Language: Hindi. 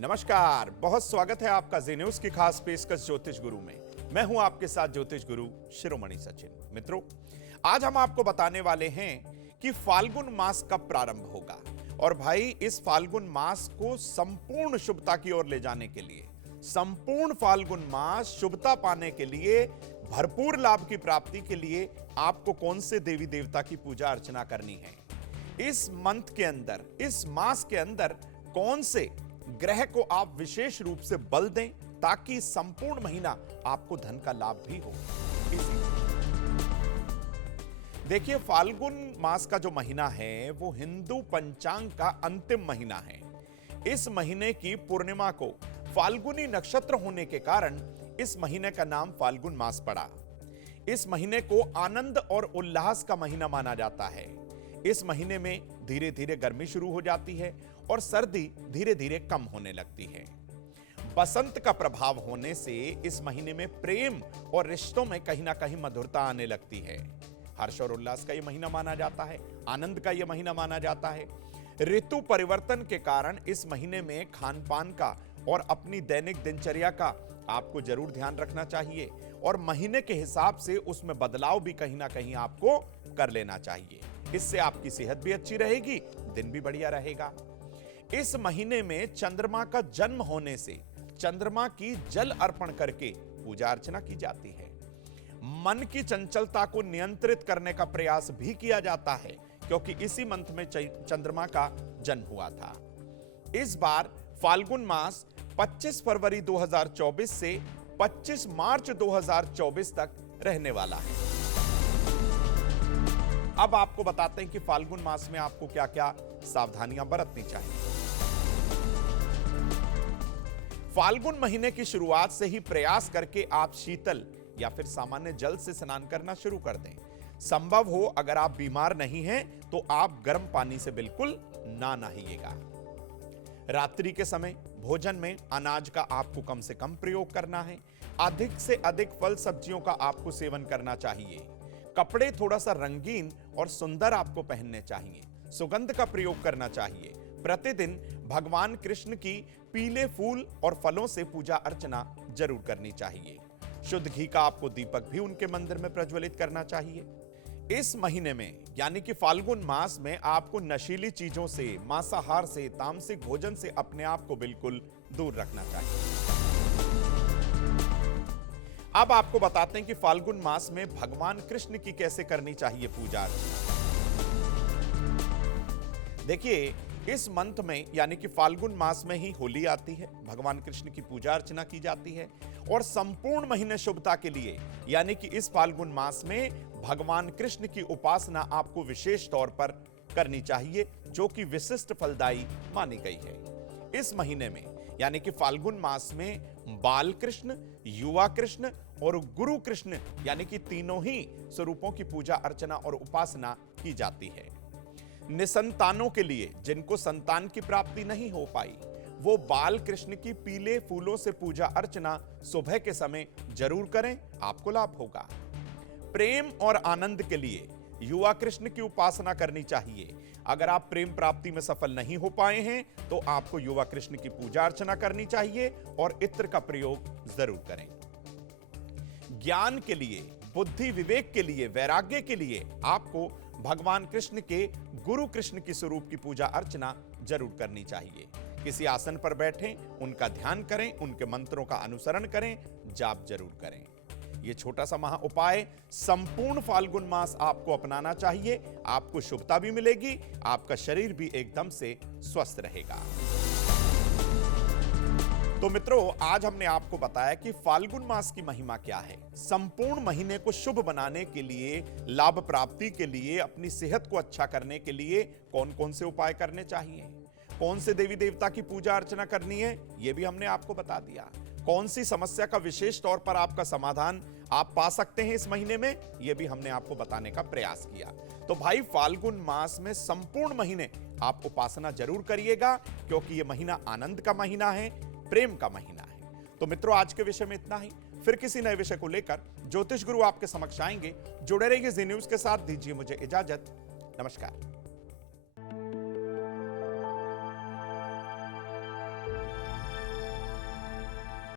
नमस्कार, बहुत स्वागत है आपका जी न्यूज की खास पेशकश ज्योतिष गुरु में। मैं हूं आपके साथ ज्योतिष गुरु शिरोमणि सचिन। मित्रों, आज हम आपको बताने वाले हैं कि फाल्गुन मास कब प्रारंभ होगा। और भाई, इस फाल्गुन मास को संपूर्ण शुभता की ओर ले जाने के लिए, संपूर्ण फाल्गुन मास शुभता पाने के लिए, भरपूर लाभ की प्राप्ति के लिए आपको कौन से देवी देवता की पूजा अर्चना करनी है, इस मंथ के अंदर, इस मास के अंदर कौन से ग्रह को आप विशेष रूप से बल दें ताकि संपूर्ण महीना आपको धन का लाभ भी हो। देखिए, फाल्गुन मास का जो महीना है वो हिंदू पंचांग का अंतिम महीना है। इस महीने की पूर्णिमा को फाल्गुनी नक्षत्र होने के कारण इस महीने का नाम फाल्गुन मास पड़ा। इस महीने को आनंद और उल्लास का महीना माना जाता है। इस महीने में धीरे धीरे गर्मी शुरू हो जाती है और सर्दी धीरे धीरे कम होने लगती है। बसंत का प्रभाव होने से इस महीने में प्रेम और रिश्तों में कहीं ना कहीं मधुरता आने लगती है। हर्ष और उल्लास का यह महीना माना जाता है, आनंद का यह महीना माना जाता है। ऋतु परिवर्तन के कारण इस महीने में खान पान का और अपनी दैनिक दिनचर्या का आपको जरूर ध्यान रखना चाहिए और महीने के हिसाब से उसमें बदलाव भी कहीं ना कहीं आपको कर लेना चाहिए। इससे आपकी सेहत भी अच्छी रहेगी, दिन भी बढ़िया रहेगा। इस महीने में चंद्रमा का जन्म होने से चंद्रमा की जल अर्पण करके पूजा अर्चना की जाती है। मन की चंचलता को नियंत्रित करने का प्रयास भी किया जाता है क्योंकि इसी मंथ में चंद्रमा का जन्म हुआ था। इस बार फाल्गुन मास 25 फरवरी 2024 से 25 मार्च 2024 तक रहने वाला है। अब आपको बताते हैं कि फाल्गुन मास में आपको क्या क्या सावधानियां बरतनी चाहिए। फाल्गुन महीने की शुरुआत से ही प्रयास करके आप शीतल या फिर सामान्य जल से स्नान करना शुरू कर दें। संभव हो अगर आप बीमार नहीं हैं तो आप गर्म पानी से बिल्कुल ना नहाइएगा। रात्रि के समय भोजन में अनाज का आपको कम से कम प्रयोग करना है। अधिक से अधिक फल सब्जियों का आपको सेवन करना चाहिए। कपड़े थोड़ा सा रंगीन और सुंदर आपको पहनने चाहिए। सुगंध का प्रयोग करना चाहिए। प्रतिदिन भगवान कृष्ण की पीले फूल और फलों से पूजा अर्चना जरूर करनी चाहिए। शुद्ध घी का आपको दीपक भी उनके मंदिर में प्रज्वलित करना चाहिए। इस महीने में यानी कि फाल्गुन मास में आपको नशीली चीजों से, मांसाहार से, तामसिक भोजन से अपने आप को बिल्कुल दूर रखना चाहिए। अब आपको बताते हैं कि फाल्गुन मास में भगवान कृष्ण की कैसे करनी चाहिए पूजा अर्चना। देखिए, इस मंथ में यानी कि फाल्गुन मास में ही होली आती है, भगवान कृष्ण की पूजा अर्चना की जाती है और संपूर्ण महीने शुभता के लिए यानी कि इस फाल्गुन मास में भगवान कृष्ण की उपासना आपको विशेष तौर पर करनी चाहिए जो कि विशिष्ट फलदायी मानी गई है। इस महीने में यानी कि फाल्गुन मास में बाल कृष्ण, युवा कृष्ण और गुरु कृष्ण यानी कि तीनों ही स्वरूपों की पूजा अर्चना और उपासना की जाती है। निसंतानों के लिए, जिनको संतान की प्राप्ति नहीं हो पाई, वो बाल कृष्ण की पीले फूलों से पूजा अर्चना सुबह के समय जरूर करें, आपको लाभ होगा। प्रेम और आनंद के लिए युवा कृष्ण की उपासना करनी चाहिए। अगर आप प्रेम प्राप्ति में सफल नहीं हो पाए हैं तो आपको युवा कृष्ण की पूजा अर्चना करनी चाहिए और इत्र का प्रयोग जरूर करें। ज्ञान के लिए, बुद्धि विवेक के लिए, वैराग्य के लिए आपको भगवान कृष्ण के गुरु कृष्ण की स्वरूप की पूजा अर्चना जरूर करनी चाहिए। किसी आसन पर बैठें, उनका ध्यान करें, उनके मंत्रों का अनुसरण करें, जाप जरूर करें। यह छोटा सा महा उपाय संपूर्ण फाल्गुन मास आपको अपनाना चाहिए। आपको शुभता भी मिलेगी, आपका शरीर भी एकदम से स्वस्थ रहेगा। तो मित्रों, आज हमने आपको बताया कि फाल्गुन मास की महिमा क्या है। संपूर्ण महीने को शुभ बनाने के लिए, लाभ प्राप्ति के लिए, अपनी सेहत को अच्छा करने के लिए कौन कौन से उपाय करने चाहिए, कौन से देवी देवता की पूजा अर्चना करनी है, यह भी हमने आपको बता दिया। कौन सी समस्या का विशेष तौर पर आपका समाधान आप पा सकते हैं इस महीने में, यह भी हमने आपको बताने का प्रयास किया। तो भाई, फाल्गुन मास में संपूर्ण महीने आप उपासना जरूर करिएगा क्योंकि यह महीना आनंद का महीना है, प्रेम का महीना है। तो मित्रों, आज के विषय में इतना ही। फिर किसी नए विषय को लेकर ज्योतिष गुरु आपके समक्ष आएंगे। जुड़े रहिए जी न्यूज के साथ। दीजिए मुझे इजाजत। नमस्कार।